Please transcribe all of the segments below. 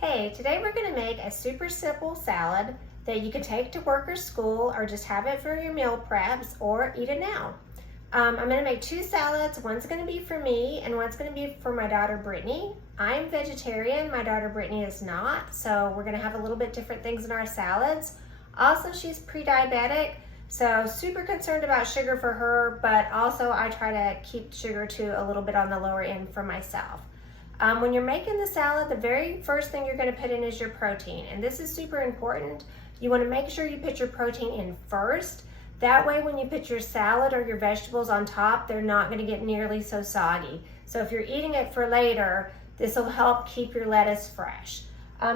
Hey, today we're going to make a super simple salad that you can take to work or school or just have it for your meal preps or eat it now. I'm going to make two salads. One's going to be for me and one's going to be for my daughter Brittany. I'm vegetarian, my daughter Brittany is not, so we're going to have a little bit different things in our salads. Also, she's pre-diabetic, so super concerned about sugar for her, but also I try to keep sugar to a little bit on the lower end for myself. When you're making the salad, the very first thing you're going to put in is your protein, and this is super important. You want to make sure you put your protein in first. That way when you put your salad or your vegetables on top, they're not going to get nearly so soggy. So if you're eating it for later, this will help keep your lettuce fresh.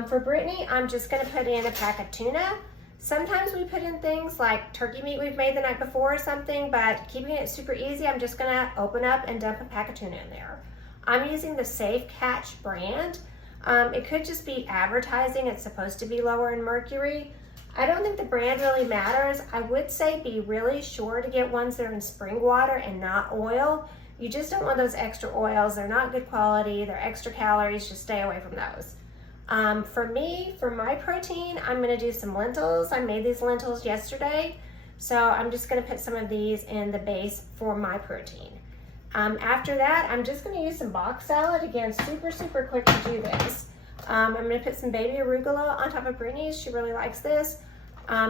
For Brittany, I'm just going to put in a pack of tuna. Sometimes we put in things like turkey meat we've made the night before or something, but keeping it super easy, I'm just going to open up and dump a pack of tuna in there. I'm using the Safe Catch brand. It could just be advertising. It's supposed to be lower in mercury. I don't think the brand really matters. I would say be really sure to get ones that are in spring water and not oil. You just don't want those extra oils. They're not good quality. They're extra calories. Just stay away from those. For me, for my protein, I'm gonna do some lentils. I made these lentils yesterday. So I'm just gonna put some of these in the base for my protein. After that, I'm just going to use some box salad. Again, super quick to do this. I'm going to put some baby arugula on top of Brittany's. She really likes this.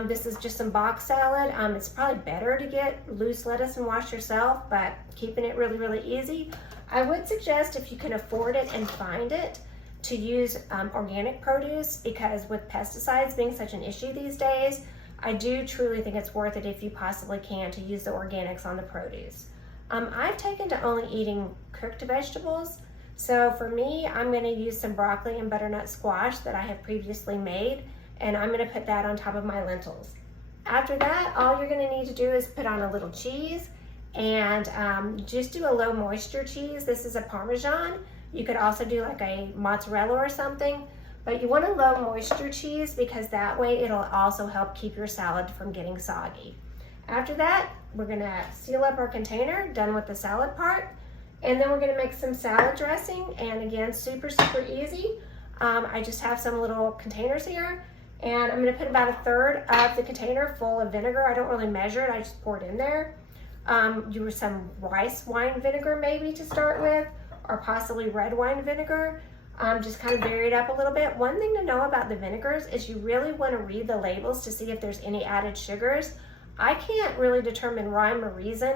This is just some box salad. It's probably better to get loose lettuce and wash yourself, but keeping it really easy. I would suggest, if you can afford it and find it, to use organic produce, because with pesticides being such an issue these days, I do truly think it's worth it if you possibly can to use the organics on the produce. I've taken to only eating cooked vegetables, so for me, I'm going to use some broccoli and butternut squash that I have previously made, and I'm going to put that on top of my lentils. After that, all you're going to need to do is put on a little cheese, and just do a low moisture cheese. This is a Parmesan. You could also do like a mozzarella or something, but you want a low moisture cheese because that way it'll also help keep your salad from getting soggy. After that, we're gonna seal up our container, done with the salad part, and then we're gonna make some salad dressing, and again, super easy. I just have some little containers here, and I'm gonna put about a third of the container full of vinegar. I don't really measure it, I just pour it in there. Use some rice wine vinegar maybe to start with, or possibly red wine vinegar. Just kind of vary it up a little bit. One thing to know about the vinegars is you really wanna read the labels to see if there's any added sugars. I can't really determine rhyme or reason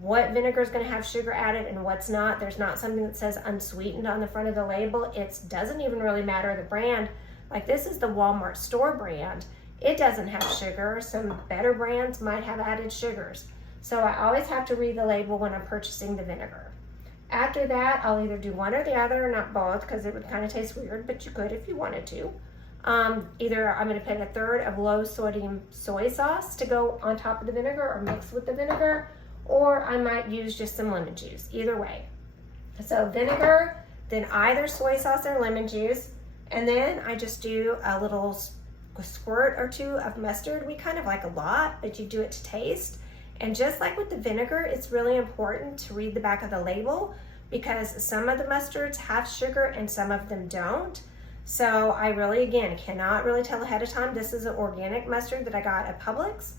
what vinegar is going to have sugar added and what's not. There's not something that says unsweetened on the front of the label. It doesn't even really matter the brand. Like this is the Walmart store brand. It doesn't have sugar. Some better brands might have added sugars. So I always have to read the label when I'm purchasing the vinegar. After that, I'll either do one or the other, not both, because it would kind of taste weird, but you could if you wanted to. Either I'm going to put a third of low sodium soy sauce to go on top of the vinegar or mix with the vinegar, or I might use just some lemon juice, either way. So vinegar, then either soy sauce or lemon juice, and then I just do a little squirt or two of mustard. We kind of like a lot, but you do it to taste. And just like with the vinegar, it's really important to read the back of the label because some of the mustards have sugar and some of them don't. So I really, again, cannot really tell ahead of time. This is an organic mustard that I got at Publix,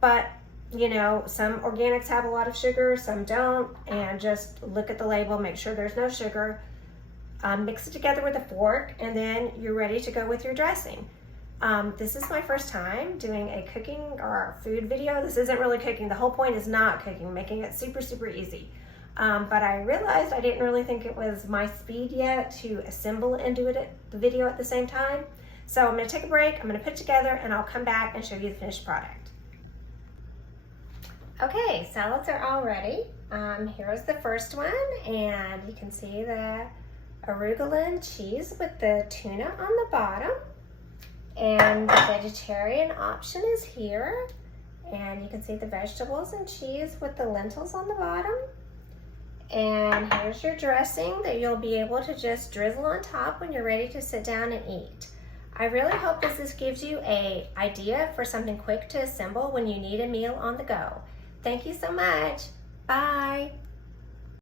but you know, some organics have a lot of sugar, some don't, and just look at the label, make sure there's no sugar, mix it together with a fork, and then you're ready to go with your dressing. This is my first time doing a cooking or food video. This isn't really cooking. The whole point is not cooking, making it super easy. But I realized I didn't really think it was my speed yet to assemble and do the video at the same time. So I'm gonna take a break, I'm gonna put it together, and I'll come back and show you the finished product. Okay, salads are all ready. Here's the first one, and you can see the arugula and cheese with the tuna on the bottom. And the vegetarian option is here. And you can see the vegetables and cheese with the lentils on the bottom. And here's your dressing that you'll be able to just drizzle on top when you're ready to sit down and eat. I really hope this gives you an idea for something quick to assemble when you need a meal on the go. Thank you so much. Bye.